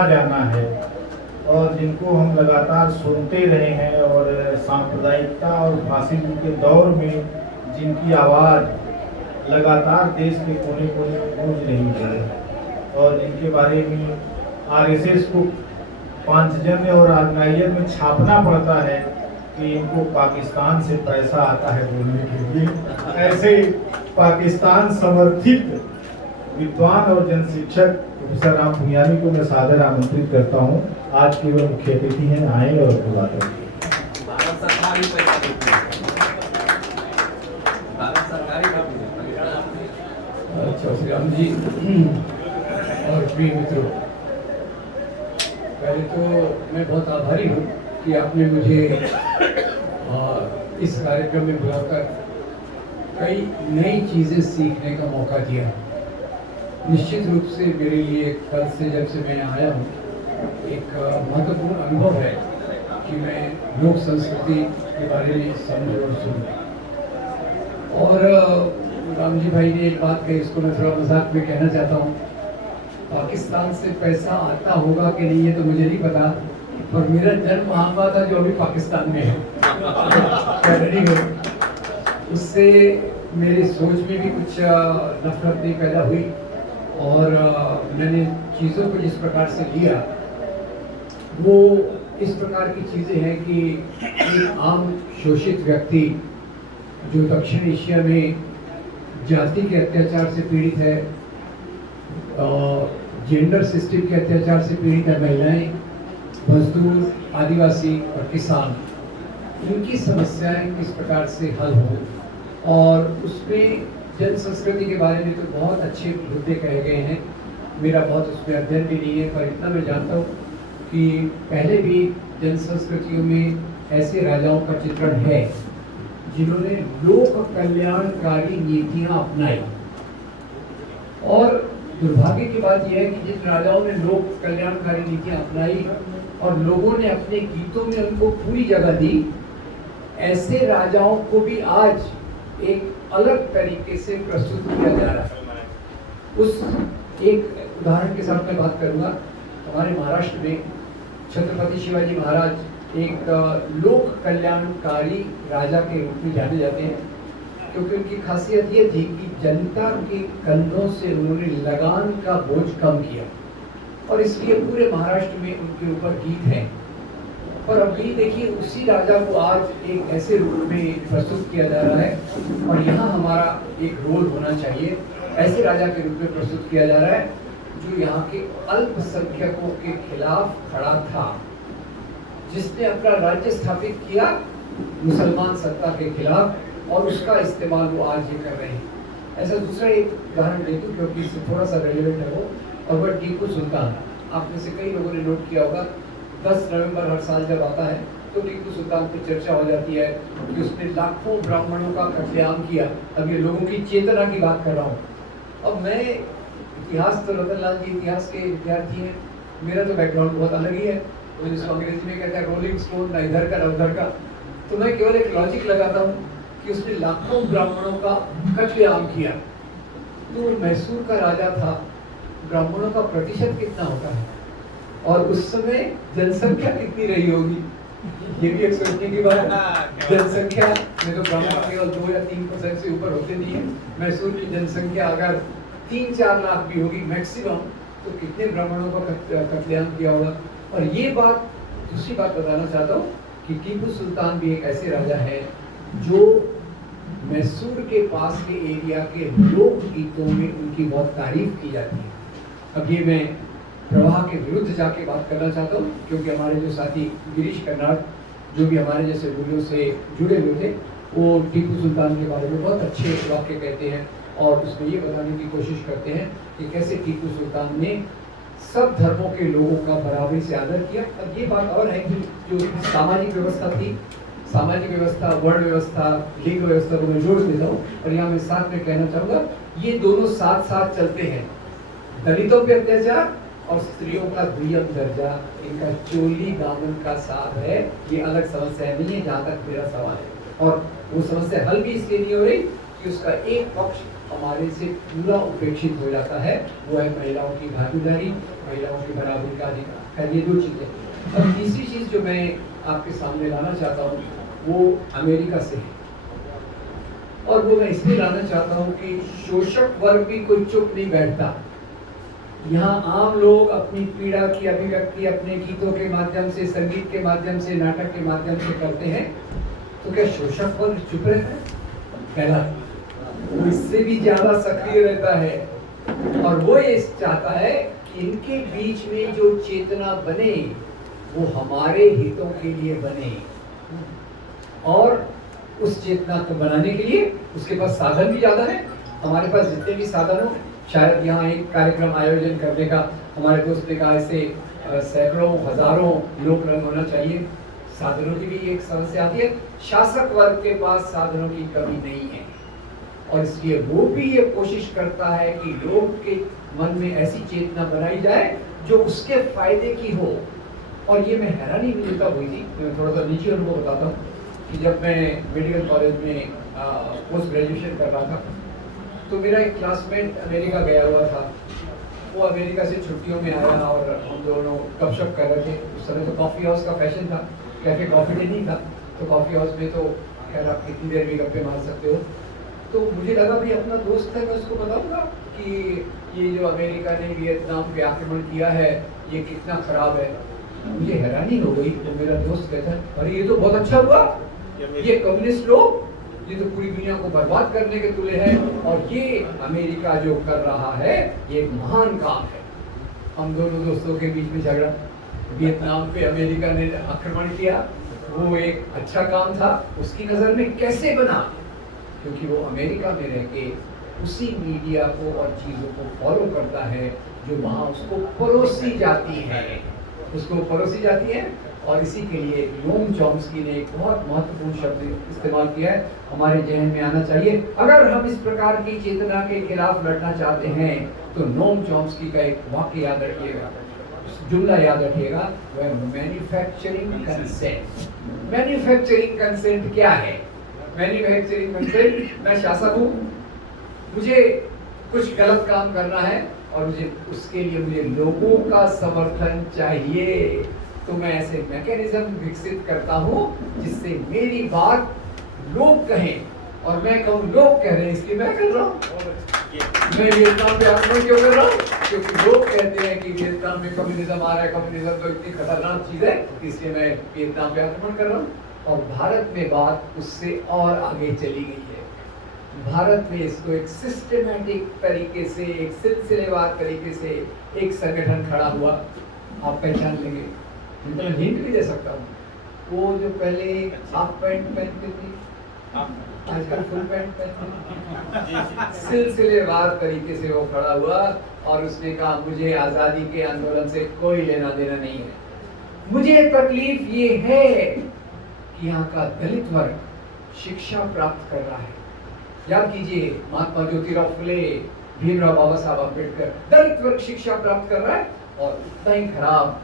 सुना जाना है और जिनको हम लगातार सुनते रहे हैं, और सांप्रदायिकता और फासिज्म के दौर में जिनकी आवाज़ लगातार देश के कोने कोने में गूंज रही है, और जिनके बारे में आरएसएस को पांचजन्य और आग्नेय में छापना पड़ता है कि इनको पाकिस्तान से पैसा आता है बोलने के लिए, ऐसे पाकिस्तान समर्थित विद्वान और जनशिक्षक प्रोफेसर राम पुनियानी को मैं सादर आमंत्रित करता हूं। आज के वो मुख्य अतिथि हैं, आए और बात करें। अच्छा श्री राम जी और प्रिय मित्रों, पहले तो मैं बहुत आभारी हूँ कि आपने मुझे इस कार्यक्रम में बुलाकर कई नई चीज़ें सीखने का मौका दिया। निश्चित रूप से मेरे लिए कल से जब से मैं आया हूँ एक महत्वपूर्ण अनुभव है कि मैं लोक संस्कृति के बारे में समझूं और सुनूं। और राम जी भाई ने एक बात कही, इसको मैं थोड़ा मजाक में कहना चाहता हूँ। पाकिस्तान से पैसा आता होगा कि नहीं ये तो मुझे नहीं पता, पर मेरा जन्म वहाँ हुआ था जो अभी पाकिस्तान में है उससे मेरी सोच में भी कुछ नफरत नहीं पैदा हुई, और मैंने चीज़ों को जिस प्रकार से लिया वो इस प्रकार की चीज़ें हैं कि एक आम शोषित व्यक्ति जो दक्षिण एशिया में जाति के अत्याचार से पीड़ित है, जेंडर सिस्टम के अत्याचार से पीड़ित है, महिलाएं, मजदूर, आदिवासी और किसान, इनकी समस्याएं किस प्रकार से हल हो, और उसमें जन संस्कृति के बारे में तो बहुत अच्छे मुद्दे कहे गए हैं। मेरा बहुत उसमें अध्ययन भी नहीं है, पर इतना मैं जानता हूँ कि पहले भी जन संस्कृतियों में ऐसे राजाओं का चित्रण है जिन्होंने लोक कल्याणकारी नीतियाँ अपनाई। और दुर्भाग्य की बात यह है कि जिन राजाओं ने लोक कल्याणकारी नीतियाँ अपनाई और लोगों ने अपने गीतों में उनको पूरी जगह दी, ऐसे राजाओं को भी आज एक अलग तरीके से प्रस्तुत किया जा रहा है। उस एक उदाहरण के साथ मैं बात करूंगा। हमारे महाराष्ट्र में छत्रपति शिवाजी महाराज एक लोक कल्याणकारी राजा के रूप में जाने जाते हैं, क्योंकि उनकी खासियत ये थी कि जनता के कंधों से उन्होंने लगान का बोझ कम किया, और इसलिए पूरे महाराष्ट्र में उनके ऊपर गीत हैं। पर अभी देखिए उसी राजा को आज एक ऐसे रूप में प्रस्तुत किया जा रहा है, और यहाँ हमारा एक रोल होना चाहिए। ऐसे राजा के रूप में प्रस्तुत किया जा रहा है जो यहाँ के अल्पसंख्यकों के खिलाफ खड़ा था, जिसने अपना राज्य स्थापित किया मुसलमान सत्ता के खिलाफ, और उसका इस्तेमाल वो आज ये कर रहे हैं। ऐसा दूसरा एक उदाहरण दे दूँ क्योंकि इससे थोड़ा सा रेलिवेंट है वो, और वह टीपू सुल्तान। आप में से कई लोगों ने नोट किया होगा 10 नवंबर हर साल जब आता है तो टीपू सुल्तान पर चर्चा हो जाती है कि उसने लाखों ब्राह्मणों का कत्लेआम किया। अब ये लोगों की चेतना की बात कर रहा हूँ। अब मैं इतिहास तो रतन लाल जी इतिहास के विद्यार्थी हैं, मेरा तो बैकग्राउंड बहुत अलग ही है, तो जिसको अंग्रेजी में कहते हैं रोलिंग स्टोन, ना इधर का ना उधर का। तो मैं केवल एक लॉजिक लगाता हूँ कि उसने लाखों ब्राह्मणों का कत्लेआम किया। तो मैसूर का राजा था, ब्राह्मणों का प्रतिशत कितना होता है और उस समय जनसंख्या कितनी रही होगी, ये भी एक सोचने की बात है। जनसंख्या में तो ब्राह्मण केवल 2 या 3% से ऊपर होते नहीं है। मैसूर की जनसंख्या अगर 3-4 लाख भी होगी मैक्सिमम, तो कितने ब्राह्मणों का कत्लेआम किया होगा। और ये बात, दूसरी बात बताना चाहता हूँ कि टीपू सुल्तान भी एक ऐसे राजा है जो मैसूर के पास के एरिया के लोक गीतों में उनकी बहुत तारीफ की जाती है। अब ये मैं प्रवाह के विरुद्ध जाके बात करना चाहता हूँ, क्योंकि हमारे जो साथी गिरीश कर्नाड जो भी हमारे जैसे मूल्यों से जुड़े हुए थे, वो टीपू सुल्तान के बारे में बहुत अच्छे वाक्य कहते हैं, और उसमें ये बताने की कोशिश करते हैं कि कैसे टीपू सुल्तान ने सब धर्मों के लोगों का बराबरी से आदर किया। अब ये बात और है कि जो सामाजिक व्यवस्था थी, सामाजिक व्यवस्था, वर्ण व्यवस्था, लिंग व्यवस्था को मैं जोड़ देता हूँ, और यहाँ मैं साथ में कहना चाहूँगा ये दोनों साथ साथ चलते हैं। दलितों पे अत्याचार और स्त्रियों का दुय्यम दर्जा, इनका चोली दामन का साथ है, ये अलग समस्या नहीं है जहाँ तक मेरा सवाल है। और वो समस्या हल भी इसलिए नहीं हो रही कि उसका एक पक्ष हमारे से पूरा उपेक्षित हो जाता है, वो है महिलाओं की भागीदारी, महिलाओं की बराबरी का अधिकार। ये दो चीज़ें। अब तीसरी चीज़ जो मैं आपके सामने लाना चाहता हूँ वो अमेरिका से है, और वो मैं इसलिए लाना चाहता हूँ कि शोषक वर्ग भी कोई चुप नहीं बैठता। यहाँ आम लोग अपनी पीड़ा की अभिव्यक्ति अपने गीतों के माध्यम से, संगीत के माध्यम से, नाटक के माध्यम से करते हैं, तो क्या शोषक वर्ग चुप रहता है? पहला, वो इससे भी ज्यादा सक्रिय रहता है, और वो ये चाहता है कि इनके बीच में जो चेतना बने वो हमारे हितों के लिए बने, और उस चेतना को बनाने के लिए उसके पास साधन भी ज्यादा है। हमारे पास जितने भी साधन हो, शायद यहाँ एक कार्यक्रम आयोजन करने का हमारे दोस्त ने कहा, ऐसे सैकड़ों हजारों लोग रंग होना चाहिए। साधनों की भी एक समस्या आती है। शासक वर्ग के पास साधनों की कमी नहीं है, और इसलिए वो भी ये कोशिश करता है कि लोग के मन में ऐसी चेतना बनाई जाए जो उसके फायदे की हो। और ये मैं हैरानी हुई तब हुई थी, मैं थोड़ा सा निजी अनुभव बताता हूँ कि जब मैं मेडिकल कॉलेज में पोस्ट ग्रेजुएशन कर रहा था, तो मेरा एक क्लासमेट अमेरिका गया हुआ था। वो अमेरिका से छुट्टियों में आया और हम दोनों गपशप कर रहे थे। उस समय तो कॉफ़ी हाउस का फैशन था, कैफे कॉफ़ी डे नहीं था, तो कॉफ़ी हाउस में तो खैर आप कितनी देर भी गप्पे मार सकते हो। तो मुझे लगा भाई अपना दोस्त है, मैं उसको बताऊंगा कि ये जो अमेरिका ने वियतनाम पे आक्रमण किया है ये कितना खराब है। मुझे हैरानी हो गई, तो मेरा दोस्त कहता है, अरे ये तो बहुत अच्छा हुआ, ये कम्युनिस्ट लोग ये तो पूरी दुनिया को बर्बाद करने के तुले हैं, और ये अमेरिका जो कर रहा है ये एक महान काम है। हम दोनों दोस्तों के बीच में झगड़ा, वियतनाम पे अमेरिका ने आक्रमण किया, वो एक अच्छा काम था उसकी नज़र में कैसे बना, क्योंकि वो अमेरिका में रह के उसी मीडिया को और चीज़ों को फॉलो करता है जो वहाँ उसको परोसी जाती है। और इसी के लिए नोम चॉम्स्की ने एक बहुत महत्वपूर्ण शब्द इस्तेमाल किया है, हमारे जहन में आना चाहिए। अगर हम इस प्रकार की चेतना के खिलाफ लड़ना चाहते हैं तो नोम चॉम्स्की का एक वाक्य याद रखिएगा, जुमला याद रखिएगा, वह मैन्युफैक्चरिंग कंसेंट। मैन्युफैक्चरिंग कंसेंट क्या है? मैन्युफैक्चरिंग कंसेंट, मैं शासक हूँ, मुझे कुछ गलत काम करना है और मुझे उसके लिए मुझे लोगों का समर्थन चाहिए, तो मैं ऐसे मैकेनिज्म विकसित करता हूँ जिससे मेरी बात लोग कहें, और मैं कहूँ लोग कह रहे हैं इसलिए मैं कर रहा हूँ। मैं वियतनाम पे आक्रमण क्यों कर रहा हूँ? क्योंकि लोग कहते हैं कि वियतनाम में कम्युनिज्म आ रहा है, कम्युनिज्म तो इतनी खतरनाक चीज़ है, इसलिए मैं वियतनाम पे आक्रमण कर रहा हूँ। और भारत में बात उससे और आगे चली गई है। भारत में इसको एक सिस्टमैटिक तरीके से, एक सिलसिलेवार तरीके से एक संगठन खड़ा हुआ, आप पहचान लेंगे। मैं हिंट भी दे सकता हूँ, वो जो पहले हाफ पैंट पहनती थी आजकल फुल पैंट पहनती, सिलसिलेवार तरीके से वो खड़ा हुआ और उसने कहा मुझे आज़ादी के आंदोलन से कोई लेना देना नहीं है, मुझे तकलीफ ये है कि यहाँ का दलित वर्ग शिक्षा प्राप्त कर रहा है। याद कीजिए महात्मा ज्योतिराव फुले, भीमराव बाबा साहब अम्बेडकर, दलित वर्ग शिक्षा प्राप्त कर रहा है, और उतना ही खराब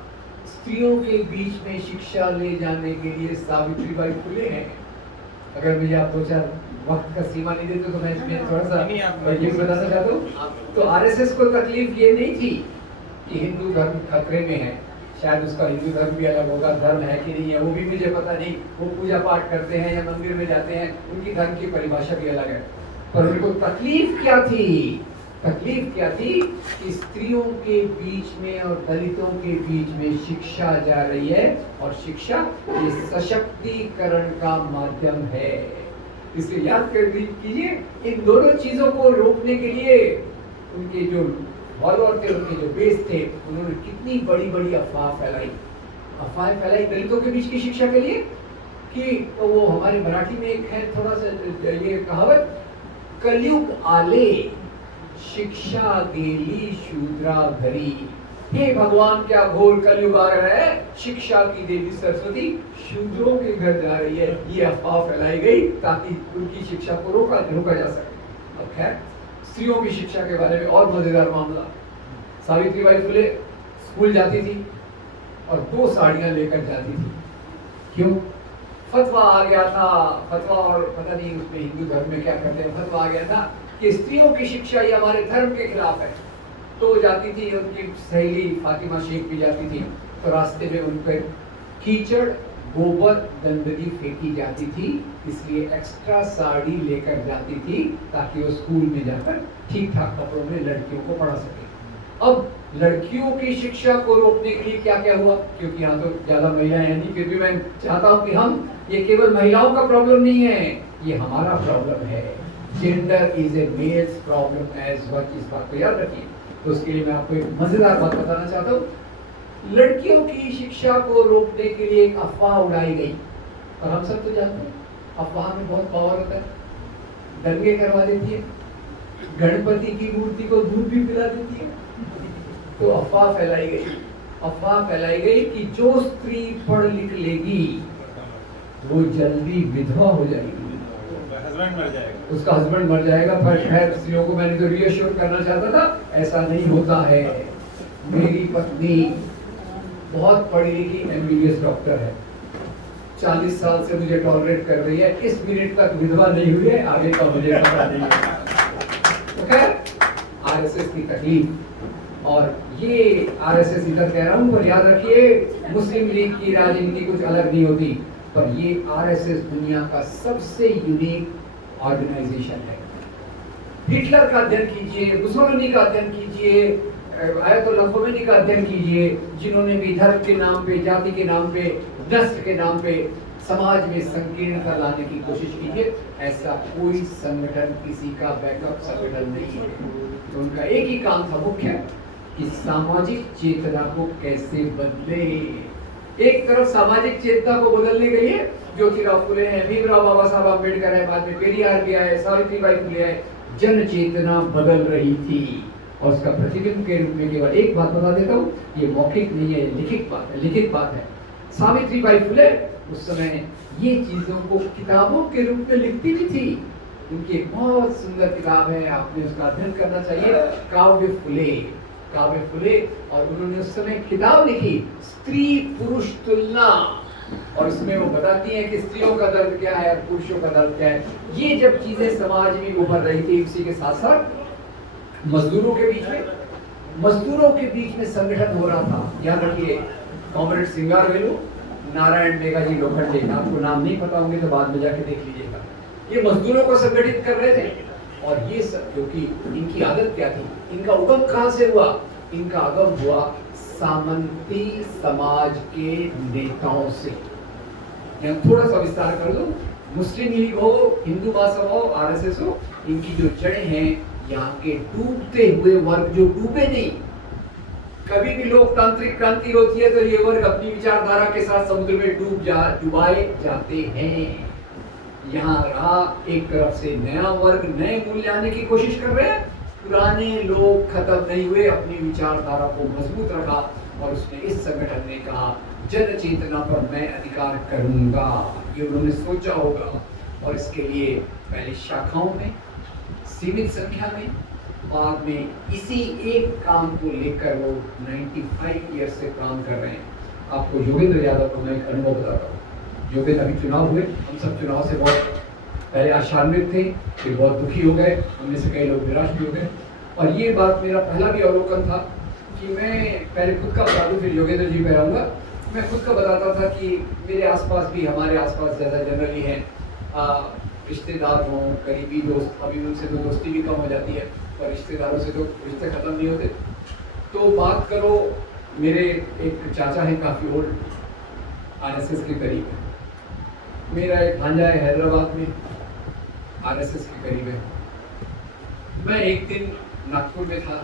स्त्रियों के बीच में शिक्षा ले जाने के लिए सावित्रीबाई फुले हैं। अगर मुझे आप 2-4 वक्त का सीमा नहीं देते तो मैं इसमें थोड़ा सा ये बताना चाहता हूँ। तो आरएसएस को तकलीफ ये नहीं थी कि हिंदू धर्म खतरे में है, शायद उसका हिंदू धर्म भी अलग होगा, धर्म है कि नहीं है वो भी मुझे पता नहीं, वो पूजा पाठ करते हैं या मंदिर में जाते हैं, उनकी धर्म की परिभाषा भी अलग है। पर उनको तकलीफ क्या थी? तकलीफ क्या थी कि स्त्रियों के बीच में और दलितों के बीच में शिक्षा जा रही है, और शिक्षा ये सशक्तिकरण का माध्यम है। इसे याद कर कीजिए, इन दोनों चीजों को रोकने के लिए उनके जो फॉलोअर थे, उनके जो बेस थे, उन्होंने कितनी बड़ी बड़ी अफवाह फैलाई दलितों के बीच की शिक्षा के लिए, कि तो वो हमारी मराठी में एक है थोड़ा सा ये कहावत, कलयुग आले शिक्षा गेली शूद्रा घरी। हे भगवान, क्या घोर कलयुग आ रहा है, शिक्षा की देवी सरस्वती शूद्रों के घर जा रही है, ये अफवाह फैलाई गई ताकि उनकी शिक्षा को रोका जा सके। अब खैर, स्त्रियों की शिक्षा के बारे में और मजेदार मामला, सावित्रीबाई फुले स्कूल जाती थी और 2 साड़ियां लेकर जाती थी। क्यों? फतवा आ गया था, फतवा, और पता नहीं उसमें हिंदू धर्म में क्या करते हैं, फतवा आ गया था कि स्त्रियों की शिक्षा ये हमारे धर्म के खिलाफ है। तो वो जाती थी, उनकी सहेली फातिमा शेख भी जाती थी, तो रास्ते में उन पर कीचड़, गोबर, गंदगी फेंकी जाती थी, इसलिए एक्स्ट्रा साड़ी लेकर जाती थी ताकि वो स्कूल में जाकर ठीक ठाक कपड़ों में लड़कियों को पढ़ा सके। अब लड़कियों की शिक्षा को रोकने के लिए क्या क्या हुआ, क्योंकि यहाँ तो ज्यादा महिलाएं हैं नहीं, फिर भी मैं चाहता हूँ कि हम, ये केवल महिलाओं का प्रॉब्लम नहीं है, ये हमारा प्रॉब्लम है। Gender is a males problem as what, इस बात को याद रखिए। तो उसके लिए मैं आपको एक मजेदार बात बताना चाहता हूँ। लड़कियों की शिक्षा को रोकने के लिए एक अफवाह उड़ाई गई, और हम सब तो जानते हैं अफवाह में बहुत पावर होता है। दंगे करवा देती है, गणपति की मूर्ति को दूध भी पिला देती है। तो अफवाह फैलाई गई कि जो स्त्री पढ़ लिख लेगी वो जल्दी विधवा हो जाएगी, उसका हस्बैंड मर जाएगा। पर खैर, स्त्रियों को मैंने तो रीअश्योर करना चाहता था, ऐसा नहीं होता है। मेरी पत्नी बहुत पढ़ी लिखी MBBS डॉक्टर है, 40 साल से मुझे टॉलरेट कर रही है, इस मिनट तक विधवा नहीं हुई है, आगे का मुझे पता नहीं है। तो खैर, RSS की तकलीफ, और ये RSS इधर कह रहा हूँ, पर याद रखिए मुस्लिम लीग की राजनीति कुछ अलग नहीं होती, पर ये RSS दुनिया का सबसे यूनिक ऑर्गेनाइजेशन है। हिटलर का अध्ययन कीजिए, मुसोलिनी का अध्ययन कीजिए, आयतुल्लाह खोमेनी का अध्ययन कीजिए, जिन्होंने भी धर्म के नाम पे, जाति के नाम पे, नस्ल के नाम पे समाज में संकीर्णता लाने की कोशिश कीजिए। ऐसा कोई संगठन, किसी का बैकअप संगठन नहीं है। तो उनका एक ही काम था मुख्य, कि सामाजिक चेतना को कैसे बदले। एक तरफ सामाजिक चेतना को बदलने के लिए ज्योतिराव फुले हैं, भीमराव बाबा साहब अम्बेडकर है, बाद में पेरियार भी आए, सावित्रीबाई फुले आए, जन चेतना बदल रही थी। और उसका प्रतिबिंब के रूप में केवल एक बात बता देता हूँ, ये मौखिक नहीं है, लिखित बात है। सावित्रीबाई फुले उस समय ये चीजों को किताबों के रूप में लिखती भी थी। उनकी एक बहुत सुंदर किताब है, आपने उसका अध्ययन करना चाहिए, काव्य फुले। और उन्होंने उस समय किताब लिखी, स्त्री पुरुष तुलना, और उसमें वो बताती हैं कि स्त्रियों का दर्द क्या है और पुरुषों का दर्द क्या है। ये जब चीजें समाज में उभर रही थी, उसी के साथ साथ मजदूरों के बीच में संगठन हो रहा था। याद रखिए, कॉमरेड सिंगारवेलु, नारायण मेघाजी लोखंडे, आपको नाम नहीं पता होंगे तो बाद में जाके देख लीजिएगा। ये मजदूरों को संगठित कर रहे थे, और ये सब क्योंकि इनकी आदत क्या थी, इनका उगम कहाँ से हुआ? इनका उगम हुआ सामंती समाज के नेताओं से। यहाँ थोड़ा सा विस्तार कर दो, मुस्लिम लीग हो, हिंदू महासभा हो, RSS हो, इनकी जो जड़ें हैं यहाँ के डूबते हुए वर्ग, जो डूबे नहीं। कभी भी लोकतांत्रिक क्रांति होती है तो ये वर्ग अपनी विचारधारा के साथ समुद्र में डुबाए जाते हैं। यहाँ रहा, एक तरफ से नया वर्ग नए मूल्य आने की कोशिश कर रहे हैं, पुराने लोग खत्म नहीं हुए, अपनी विचारधारा को मजबूत रखा, और उसने इस संगठन ने कहा जन चेतना पर मैं अधिकार करूंगा। ये उन्होंने सोचा होगा, और इसके लिए पहले शाखाओं में सीमित संख्या में, बाद में इसी एक काम को लेकर वो 95 ईयर से काम कर रहे हैं। आपको योगेंद्र यादव को मैं एक अनुभव बताता हूँ। योगेंद्र अभी चुनाव हुए, हम सब चुनाव से बहुत पहले आशान्वित थे, फिर बहुत दुखी हो गए, उनमें से कई लोग निराश भी हो गए। और ये बात मेरा पहला भी अवलोकन था कि मैं पहले खुद का बता दूँ, फिर योगेंद्र जी पे आऊँगा। मैं खुद का बताता था कि मेरे आसपास भी, हमारे आसपास ज़्यादा जनरली हैं रिश्तेदार हों, करीबी दोस्त, अभी उनसे तो दोस्ती भी कम हो जाती है, पर रिश्तेदारों से तो रिश्ते ख़त्म नहीं होते। तो बात करो, मेरे एक चाचा हैं, काफ़ी ओल्ड, RSS के करीब है। मेरा एक भांजा है हैदराबाद में, RSS के करीब है। मैं एक दिन नागपुर में था,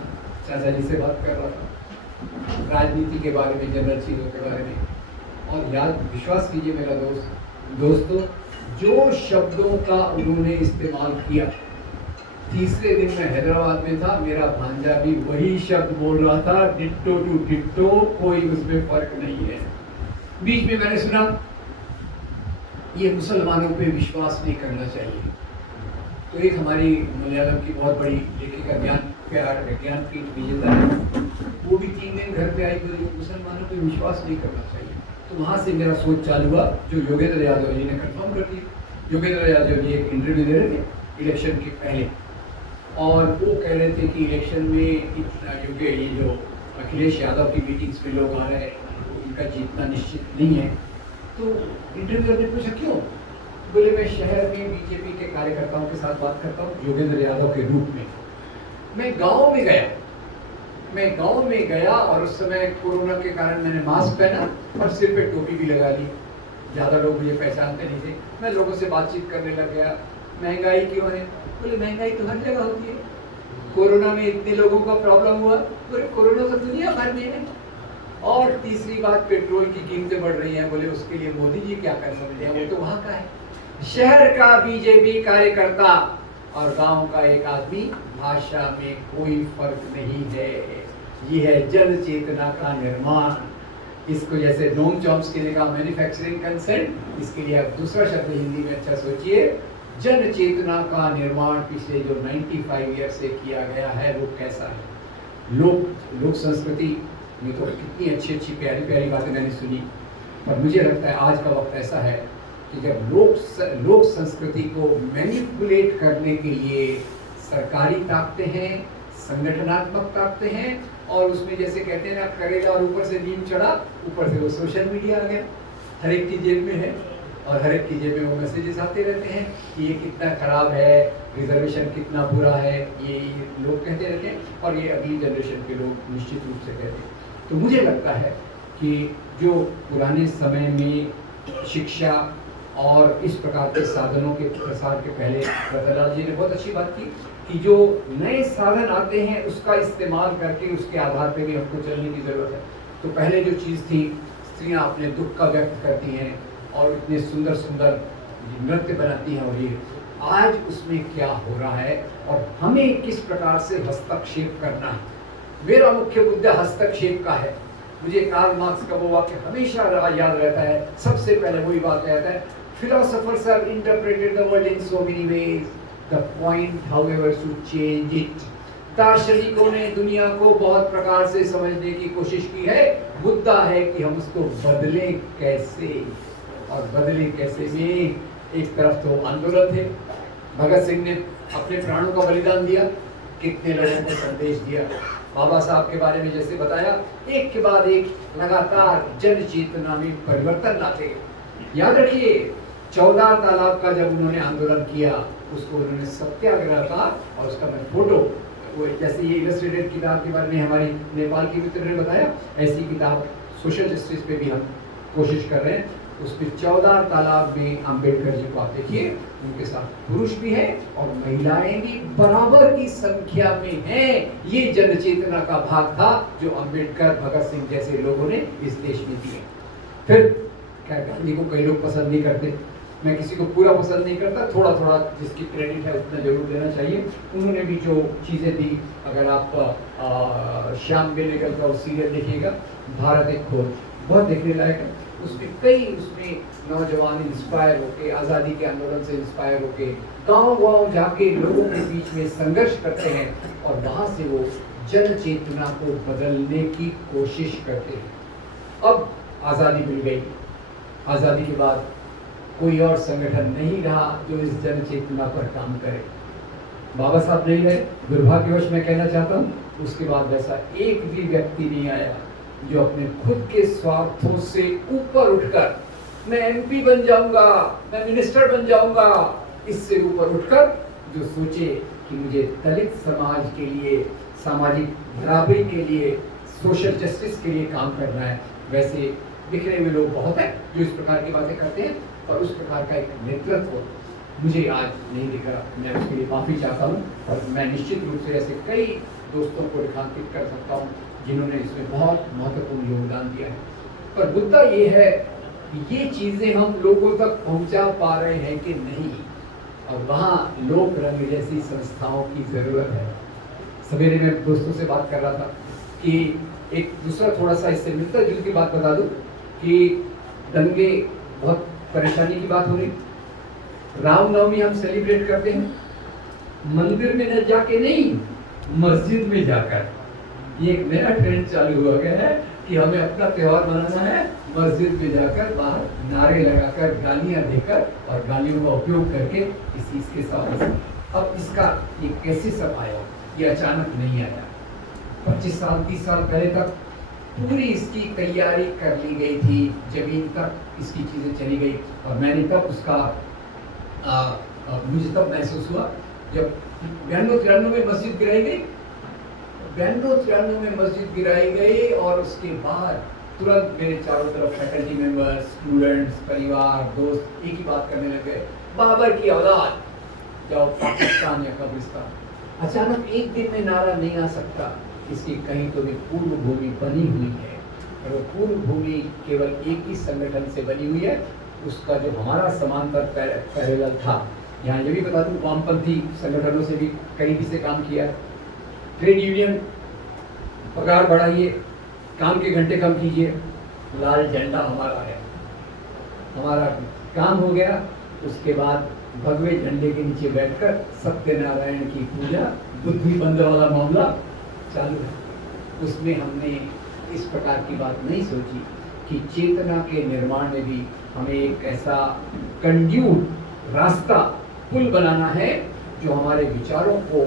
चाचा जी से बात कर रहा था राजनीति के बारे में, जनरल चीज़ों के बारे में, और याद, विश्वास कीजिए मेरा दोस्तों, जो शब्दों का उन्होंने इस्तेमाल किया, तीसरे दिन मैं हैदराबाद में था, मेरा भांजा भी वही शब्द बोल रहा था, डिट्टो टू डिट्टो, कोई उसमें फर्क नहीं है। बीच में मैंने सुना ये मुसलमानों पे विश्वास नहीं करना चाहिए। तो एक हमारी मलयालम की बहुत बड़ी लेखिका ज्ञानपीठ विजेता है, वो भी 3 दिन घर पे आई, तो मुसलमानों पे विश्वास नहीं करना चाहिए। तो वहाँ से मेरा सोच चालू हुआ, जो योगेंद्र यादव जी ने कंफर्म कर दिया। योगेंद्र यादव जी एक इंटरव्यू दे रहे थे इलेक्शन के पहले, और वो कह रहे थे कि इलेक्शन में इतना क्योंकि ये जो अखिलेश यादव की मीटिंग्स में लोग आ रहे हैं उनका जीतना निश्चित नहीं है। तो इंटरव्यू ने पूछा क्यों? बोले मैं शहर में बीजेपी के कार्यकर्ताओं के साथ बात करता हूँ योगेंद्र यादव के रूप में। मैं गांव में गया और उस समय कोरोना के कारण मैंने मास्क पहना और सिर पे टोपी भी लगा ली। ज़्यादा लोग मुझे पहचानते नहीं थे। मैं लोगों से बातचीत करने लग गया। महंगाई क्यों है? बोले महंगाई तो हर जगह होती है। कोरोना में इतने लोगों का प्रॉब्लम हुआ, बोले कोरोना तो दुनिया भर में है। और तीसरी बात, पेट्रोल की कीमतें बढ़ रही हैं। बोले उसके लिए मोदी जी क्या कर सकते हैं, वो तो वहाँ का है। शहर का बीजेपी कार्यकर्ता और गांव का एक आदमी, भाषा में कोई फर्क नहीं है। ये है जन चेतना का निर्माण। इसको जैसे नोम चॉम्स्की ने कहा मैन्युफैक्चरिंग कंसेंट, इसके लिए आप दूसरा शब्द हिंदी में अच्छा सोचिए। जन चेतना का निर्माण पिछले जो 95 ईयर से किया गया है वो कैसा है। लोक संस्कृति में तो कितनी अच्छी अच्छी प्यारी प्यारी बातें मैंने सुनी, पर मुझे लगता है आज का वक्त ऐसा है कि जब लोक संस्कृति को मैनिपुलेट करने के लिए सरकारी ताकतें हैं, संगठनात्मक ताकतें हैं, और उसमें जैसे कहते हैं ना करेला और ऊपर से नीम चढ़ा, ऊपर से वो सोशल मीडिया आ गया। हर एक की जेब में है और हर एक की जेब में वो मैसेजेस आते रहते हैं कि ये कितना खराब है, रिजर्वेशन कितना बुरा है, ये लोग कहते रहते हैं और ये अगली जनरेशन के लोग निश्चित रूप से कहते हैं। तो मुझे लगता है कि जो पुराने समय में शिक्षा और इस प्रकार के साधनों के प्रसार के पहले रतनलाल जी ने बहुत अच्छी बात की कि जो नए साधन आते हैं उसका इस्तेमाल करके उसके आधार पे भी हमको चलने की ज़रूरत है। तो पहले जो चीज़ थी, स्त्रियां अपने दुख का व्यक्त करती हैं और इतने सुंदर सुंदर नृत्य बनाती हैं, और ये आज उसमें क्या हो रहा है और हमें किस प्रकार से हस्तक्षेप करना है। मेरा मुख्य मुद्दा हस्तक्षेप का है। मुझे कार्ल मार्क्स का वो वाक्य हमेशा याद रहता है। सबसे पहले वही वाक्य रहता है, philosophers have interpreted the world in so many ways, the point however to change it। दार्शनिकों ने दुनिया को बहुत प्रकार से समझने की कोशिश की है, मुद्दा है कि हम उसको बदलें कैसे। और बदले कैसे में एक तरफ तो आंदोलन थे, भगत सिंह ने अपने प्राणों का बलिदान दिया, कितने लोगों को संदेश दिया। बाबा साहब के बारे में जैसे बताया, एक के बाद एक लगातार जन चेतना में परिवर्तन लाते गए। याद रखिए 14 तालाब का जब उन्होंने आंदोलन किया, उसको उन्होंने सत्याग्रह का, और उसका मैं फोटो, वो जैसे ये इलस्ट्रेटेड किताब के बारे में हमारी नेपाल की मित्र ने बताया, ऐसी किताब सोशल जस्टिस पे भी हम कोशिश कर रहे हैं। उसमें 14 तालाब में अम्बेडकर जी को आप देखिए, उनके साथ पुरुष भी हैं और महिलाएं भी बराबर की संख्या में हैं। ये जन चेतना का भाग था जो अम्बेडकर, भगत सिंह जैसे लोगों ने इस देश में दिए। फिर क्या गांधी को कई लोग पसंद नहीं करते, मैं किसी को पूरा पसंद नहीं करता, थोड़ा थोड़ा जिसकी क्रेडिट है उतना जरूर देना चाहिए। उन्होंने भी जो चीज़ें दी, अगर आप श्याम बेनेगल का वो सीरियल देखिएगा, भारत एक खोज, बहुत देखने लायक है। उसमें नौजवान इंस्पायर होके, आज़ादी के आंदोलन से इंस्पायर होके गांव-गांव जाके लोगों के बीच में संघर्ष करते हैं और वहाँ से वो जन चेतना को बदलने की कोशिश करते हैं। अब आज़ादी मिल गई, आज़ादी के बाद कोई और संगठन नहीं रहा जो इस जन चेतना पर काम करे। बाबा साहब नहीं रहे, दुर्भाग्यवश मैं कहना चाहता हूँ, उसके बाद वैसा एक भी व्यक्ति नहीं आया जो अपने खुद के स्वार्थों से ऊपर उठकर मैं एमपी बन जाऊंगा, मैं मिनिस्टर बन जाऊंगा, इससे ऊपर उठकर जो सोचे कि मुझे दलित समाज के लिए, सामाजिक बराबरी के लिए, सोशल जस्टिस के लिए काम करना है। वैसे बिखरे हुए लोग बहुत हैं जो इस प्रकार की बातें करते हैं, और उस प्रकार का एक नेतृत्व मुझे आज नहीं दिख रहा। मैं उसके लिए माफ़ी चाहता हूँ और मैं निश्चित रूप से ऐसे कई दोस्तों को रेखांकित कर सकता हूँ जिन्होंने इसमें बहुत महत्वपूर्ण योगदान दिया है। पर मुद्दा ये है कि ये चीज़ें हम लोगों तक पहुंचा पा रहे हैं कि नहीं, और वहाँ लोक रंग जैसी संस्थाओं की ज़रूरत है। सवेरे मैं दोस्तों से बात कर रहा था कि एक दूसरा थोड़ा सा इससे मिलता जुलती बात बता दूं कि दंगे बहुत परेशानी की बात हो रही। रामनवमी हम सेलिब्रेट करते हैं मंदिर में न जाके नहीं, मस्जिद में जाकर। ये एक नया ट्रेंड चालू हो गया है कि हमें अपना त्योहार मनाना है, मस्जिद में जाकर बाहर नारे लगाकर, गालियां देकर और गालियों का उपयोग करके इस चीज के साथ अब इसका ये कैसे सब आया, ये अचानक नहीं आया। 25 साल 30 साल पहले तक पूरी इसकी तैयारी कर ली गई थी, जमीन तक इसकी चीज़ें चली गई। और मैंने तब उसका मुझे तब महसूस हुआ जब 92-93 में मस्जिद गिराई गई, 92-93 में मस्जिद गिराई गई, और उसके बाद तुरंत मेरे चारों तरफ फैकल्टी मेंबर्स, स्टूडेंट्स, परिवार, दोस्त एक ही बात करने लगे, बाबर की औलाद, जाओ पाकिस्तान या कब्रिस्तान। अचानक एक दिन में नारा नहीं आ सकता, इसकी कहीं तो भी पूर्व भूमि बनी हुई है, और वो पूर्व भूमि केवल एक ही संगठन से बनी हुई है, उसका जो हमारा समांतर पैरेलल था। यहाँ ये भी बता दूँ, वामपंथी संगठनों से भी करीबी से काम किया। ट्रेड यूनियन, पगार बढ़ाइए, काम के घंटे कम कीजिए, लाल झंडा हमारा है, हमारा काम हो गया। उसके बाद भगवे झंडे के नीचे बैठकर सत्यनारायण की पूजा, बुद्धि बंद वाला मामला चालू है। उसमें हमने इस प्रकार की बात नहीं सोची कि चेतना के निर्माण में भी हमें एक ऐसा कंड्यूट रास्ता, पुल बनाना है जो हमारे विचारों को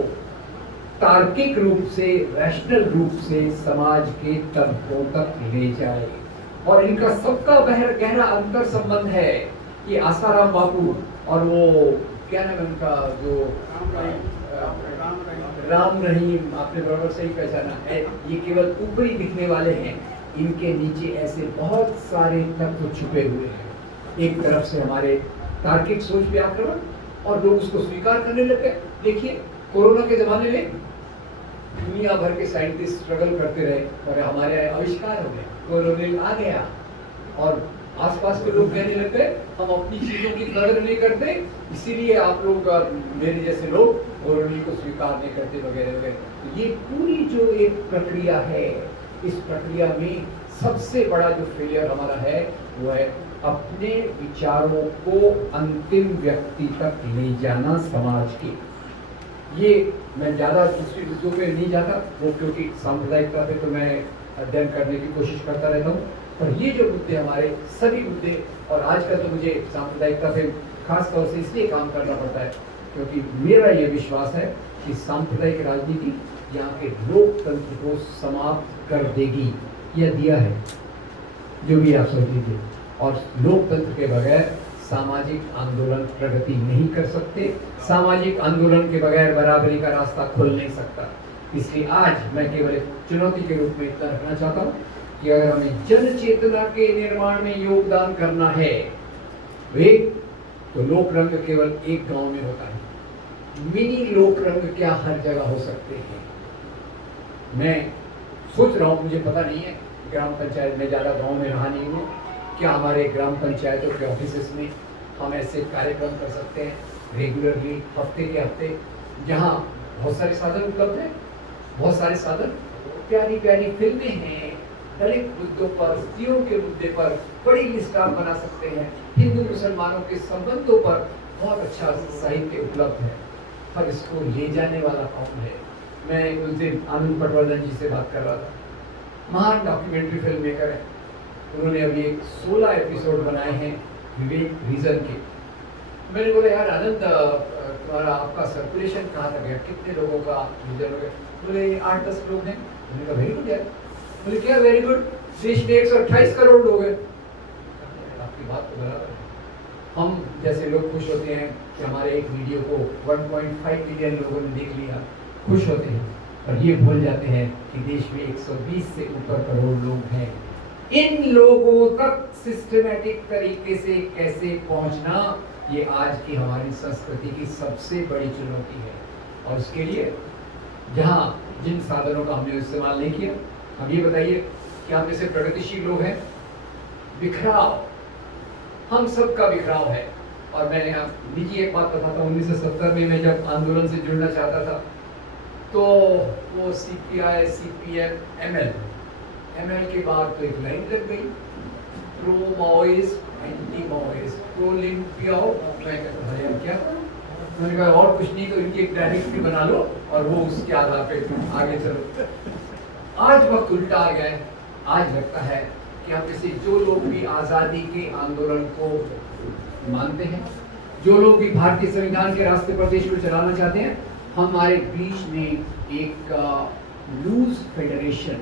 तार्किक रूप से, रैशनल रूप से समाज के तबकों तक ले जाए। और इनका सबका गहरा अंतर संबंध है। ये आसाराम बापू और वो क्या नाम है उनका, जो राम रहीम, आपने बराबर सही पहचाना है, ये केवल ऊपरी दिखने वाले हैं, इनके नीचे ऐसे बहुत सारे तत्व छुपे हुए हैं। एक तरफ से हमारे तार्किक सोच पे आक्रमण, और लोग उसको स्वीकार करने लगे। देखिए कोरोना के जमाने में दुनिया भर के साइंटिस्ट स्ट्रगल करते रहे और हमारे आविष्कार हो गए, कोरोना आ गया, और आसपास के लोग कहने लग गए हम अपनी चीजों की कदर नहीं करते, इसीलिए आप लोग, मेरे जैसे लोग कोरोना को स्वीकार नहीं करते वगैरह वगैरह। तो ये पूरी जो एक प्रक्रिया है, इस प्रक्रिया में सबसे बड़ा जो फेलियर हमारा है वो है अपने विचारों को अंतिम व्यक्ति तक ले जाना समाज के। ये मैं ज़्यादा दूसरी मुद्दों पे नहीं जाता, वो क्योंकि सांप्रदायिकता पे तो मैं अध्ययन करने की कोशिश करता रहता हूँ, पर ये जो मुद्दे हमारे सभी मुद्दे, और आज का तो मुझे सांप्रदायिकता पे खास तौर से इसलिए काम करना पड़ता है क्योंकि मेरा ये विश्वास है कि सांप्रदायिक राजनीति यहाँ के लोकतंत्र को समाप्त कर देगी। यह दिया है जो भी आप सोच लीजिए, और लोकतंत्र के बगैर सामाजिक आंदोलन प्रगति नहीं कर सकते, सामाजिक आंदोलन के बगैर बराबरी का रास्ता खुल नहीं सकता। इसलिए आज मैं केवल एक चुनौती के रूप में इतना रखना चाहता हूँ कि अगर हमें जन चेतना के निर्माण में योगदान करना है तो लोक रंग केवल एक गांव में होता है, मिनी लोक रंग क्या हर जगह हो सकते हैं। मैं सोच रहा हूँ, मुझे पता नहीं है, ग्राम पंचायत में ज़्यादा गांव में रहा नहीं हूँ, क्या हमारे ग्राम पंचायतों के ऑफिस में हम ऐसे कार्यक्रम कर सकते हैं रेगुलरली, हफ्ते के हफ्ते, जहाँ बहुत सारे साधन उपलब्ध हैं, बहुत सारे साधन, प्यारी प्यारी फिल्में हैं, दलित मुद्दों पर, स्त्रियों के मुद्दे पर बड़ी लिस्ट आप बना सकते हैं, हिंदू मुसलमानों के संबंधों पर बहुत अच्छा साहित्य उपलब्ध है, पर इसको ले जाने वाला कौन है। मैं उस दिन आनंद पटवर्धन जी से बात कर रहा था, महान डॉक्यूमेंट्री फिल्म मेकर है, उन्होंने अभी एक 16 एपिसोड बनाए हैं विवेक रीजन के। मैंने बोला यार आनंद, तुम्हारा आपका सर्कुलेशन कहाँ तक है, कितने लोगों का रीजन हो गया? बोले 8-10 लोग हैं। मैंने कहा वेरी गुड यार। बोले क्या वेरी गुड, देश में 128 करोड़ लोग हैं। आपकी बात तो बराबर है। हम जैसे लोग खुश होते हैं कि हमारे एक वीडियो को 1.5 मिलियन लोगों ने देख लिया, खुश होते हैं, और ये भूल जाते हैं कि देश में 120 से ऊपर करोड़ लोग हैं। इन लोगों तक सिस्टमैटिक तरीके से कैसे पहुंचना, ये आज की हमारी संस्कृति की सबसे बड़ी चुनौती है। और उसके लिए जहां जिन साधनों का हमने इस्तेमाल नहीं किया, हम ये बताइए कि आप जैसे प्रगतिशील लोग हैं, बिखराव, हम सबका बिखराव है। और मैं यहाँ निजी एक बात बताता हूँ, 1970 में मैं जब आंदोलन से जुड़ना चाहता था तो वो CPI, CPM, ML के बाद तो एक लाइन लग गई, pro Maoist, anti Maoist, pro Lin Piao. मैं कहता भाई हम क्या, मैंने कहा और कुछ नहीं तो इनकी एक डायरेक्टरी बना लो और वो उसके आधार पे आगे चलो। आज वक्त उल्टा आ गया है। आज लगता है कि हम जैसे जो लोग भी आज़ादी के आंदोलन को मानते हैं, जो लोग भी भारतीय संविधान के रास्ते पर देश को चलाना चाहते हैं, हमारे बीच में एक लूज फेडरेशन,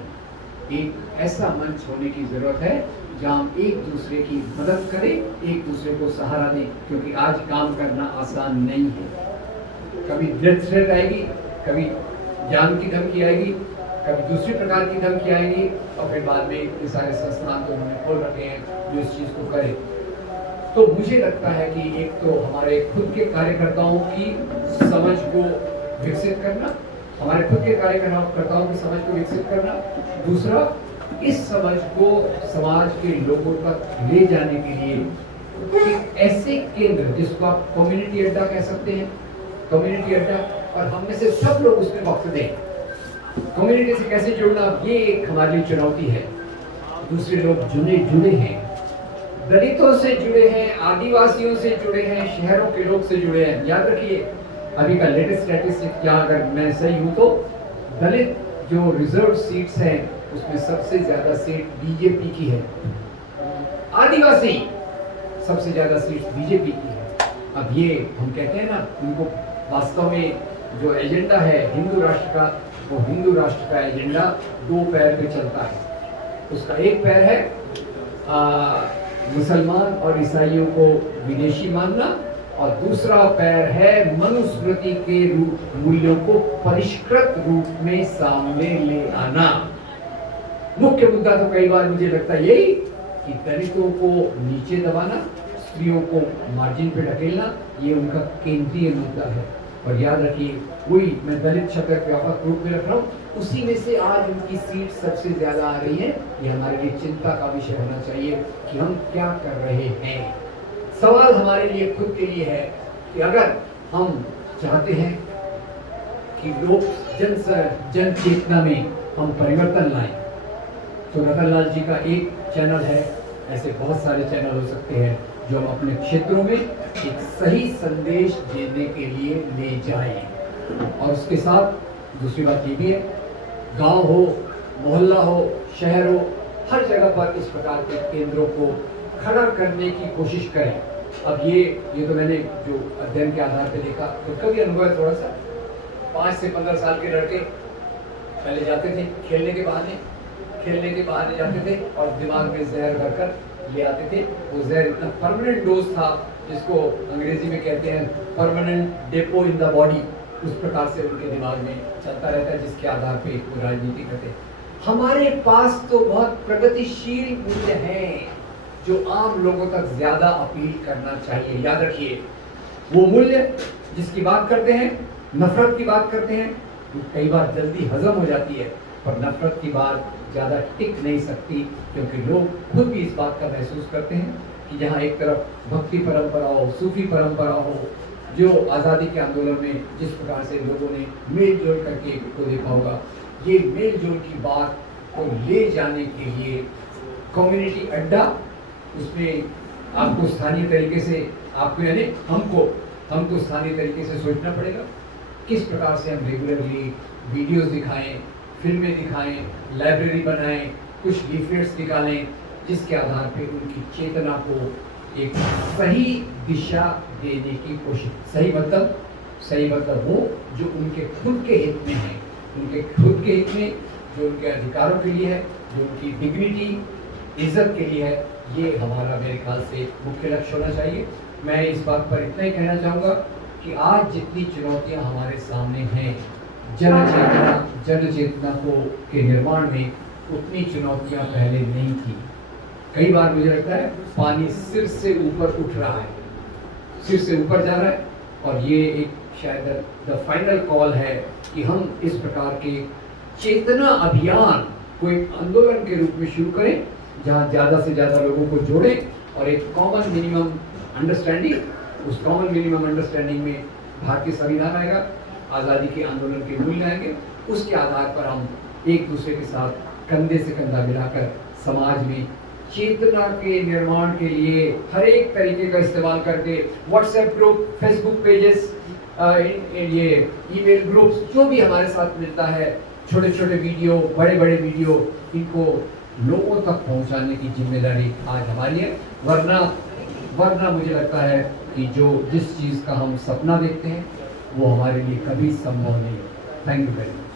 एक ऐसा मंच होने की जरूरत है जहां हम एक दूसरे की मदद करें, एक दूसरे को सहारा दें, क्योंकि आज काम करना आसान नहीं है। कभी डेथ थ्रेट आएगी, कभी जान की धमकी आएगी, कभी दूसरी प्रकार की धमकी आएगी, और फिर बाद में ये सारे संस्थान तो उन्होंने खोल रखे हैं जो इस चीज को करें। तो मुझे लगता है कि एक तो हमारे खुद के कार्यकर्ताओं की समझ को विकसित करना, हमारे खुद के कार्यकर्ताओं की समझ को विकसित करना, दूसरा इस समझ को समाज के लोगों तक ले जाने के लिए एक ऐसे केंद्र जिसको आप कम्युनिटी अड्डा कह सकते हैं, कम्युनिटी अड्डा, और हम में से सब लोग उसमें वक्त दें। कम्युनिटी से कैसे जुड़ना, ये एक हमारे लिए चुनौती है। दूसरे लोग जुड़े हैं, दलितों से जुड़े हैं, आदिवासियों से जुड़े हैं, शहरों के लोग से जुड़े हैं। याद रखिए अभी का लेटेस्ट स्टैटिस्टिक्स, या अगर मैं सही हूं तो दलित जो रिजर्व सीट्स हैं उसमें सबसे ज्यादा सीट बीजेपी की है, आदिवासी सबसे ज्यादा सीट बीजेपी की है। अब ये हम कहते हैं ना, उनको वास्तव में जो एजेंडा है हिंदू राष्ट्र का, वो हिंदू राष्ट्र का एजेंडा दो पैर पे चलता है। उसका एक पैर है मुसलमान और ईसाइयों को विदेशी मानना, और दूसरा पैर है मनुस्मृति के मूल्यों को परिष्कृत रूप में सामने ले आना। मुख्य मुद्दा तो कई बार मुझे लगता है यही कि दलितों को नीचे दबाना, स्त्रियों को मार्जिन पे ढकेलना, ये उनका केंद्रीय मुद्दा है। और याद रखिए, वही मैं दलित शब्द व्यापक रूप में रख रहा हूँ, उसी में से आज उनकी सीट सबसे ज्यादा आ रही है। ये हमारे लिए चिंता का विषय होना चाहिए कि हम क्या कर रहे हैं। सवाल हमारे लिए खुद के लिए है कि अगर हम चाहते हैं कि लोग जन चेतना में हम परिवर्तन लाएं, तो रतन लाल जी का एक चैनल है, ऐसे बहुत सारे चैनल हो सकते हैं जो हम अपने क्षेत्रों में एक सही संदेश देने के लिए ले जाएं। और उसके साथ दूसरी बात ये भी है, गांव हो, मोहल्ला हो, शहर हो, हर जगह पर इस प्रकार के केंद्रों को खड़ा करने की कोशिश करें। अब ये तो मैंने जो अध्ययन के आधार पर देखा, खुद का भी अनुभव है थोड़ा सा। 5 से 15 साल के लड़के पहले जाते थे खेलने के बहाने जाते थे और दिमाग में जहर भरकर ले आते थे। वो जहर इतना परमानेंट डोज था, जिसको अंग्रेजी में कहते हैं permanent depot in the body, उस प्रकार से उनके दिमाग में चलता रहता है, जिसके आधार पे वो राजनीति करते हैं। हमारे पास तो बहुत प्रगतिशील मूल्य हैं जो आम लोगों तक ज्यादा अपील करना चाहिए। याद रखिए, वो मूल्य जिसकी बात करते हैं, नफरत की बात करते हैं, कई बार जल्दी हजम हो जाती है, पर नफरत की बात ज़्यादा टिक नहीं सकती, क्योंकि लोग खुद भी इस बात का महसूस करते हैं कि जहाँ एक तरफ भक्ति परंपरा हो, सूफी परंपरा हो, जो आज़ादी के आंदोलन में जिस प्रकार से लोगों ने मेल जोल करके को देखा होगा, ये मेल जोल की बात को ले जाने के लिए कम्युनिटी अड्डा, उसमें आपको स्थानीय तरीके से, आपको यानी हमको स्थानीय तरीके से सोचना पड़ेगा किस प्रकार से हम रेगुलरली वीडियोस दिखाएं, फिल्में दिखाएं, लाइब्रेरी बनाएं, कुछ लीफलेट्स निकालें, जिसके आधार पे उनकी चेतना को एक सही दिशा देने की कोशिश। सही मतलब वो जो उनके खुद के हित में है, उनके खुद के हित में, जो उनके अधिकारों के लिए है, जो उनकी डिग्निटी, इज्जत के लिए है। ये हमारा मेरे ख्याल से मुख्य लक्ष्य होना चाहिए। मैं इस बात पर इतना ही कहना चाहूँगा कि आज जितनी चुनौतियाँ हमारे सामने हैं, जन चेतना के निर्माण में उतनी चुनौतियां पहले नहीं थी। कई बार मुझे लगता है पानी सिर से ऊपर उठ रहा है, सिर से ऊपर जा रहा है, और ये एक शायद द फाइनल कॉल है कि हम इस प्रकार के चेतना अभियान को एक आंदोलन के रूप में शुरू करें, जहां ज़्यादा से ज़्यादा लोगों को जोड़ें और एक कॉमन मिनिमम अंडरस्टैंडिंग, उस कॉमन मिनिमम अंडरस्टैंडिंग में भारतीय संविधान आएगा, आज़ादी के आंदोलन के मूल्य आएंगे, उसके आधार पर हम एक दूसरे के साथ कंधे से कंधा मिलाकर समाज में चेतना के निर्माण के लिए हर एक तरीके का इस्तेमाल करके, व्हाट्सएप ग्रुप, फेसबुक पेजेस, ये ईमेल ग्रुप्स, जो भी हमारे साथ मिलता है, छोटे छोटे वीडियो, बड़े बड़े वीडियो, इनको लोगों तक पहुंचाने की जिम्मेदारी आज हमारी है। वरना वरना मुझे लगता है कि जिस चीज़ का हम सपना देखते हैं वो हमारे लिए कभी संभव नहीं है। Thank you very much.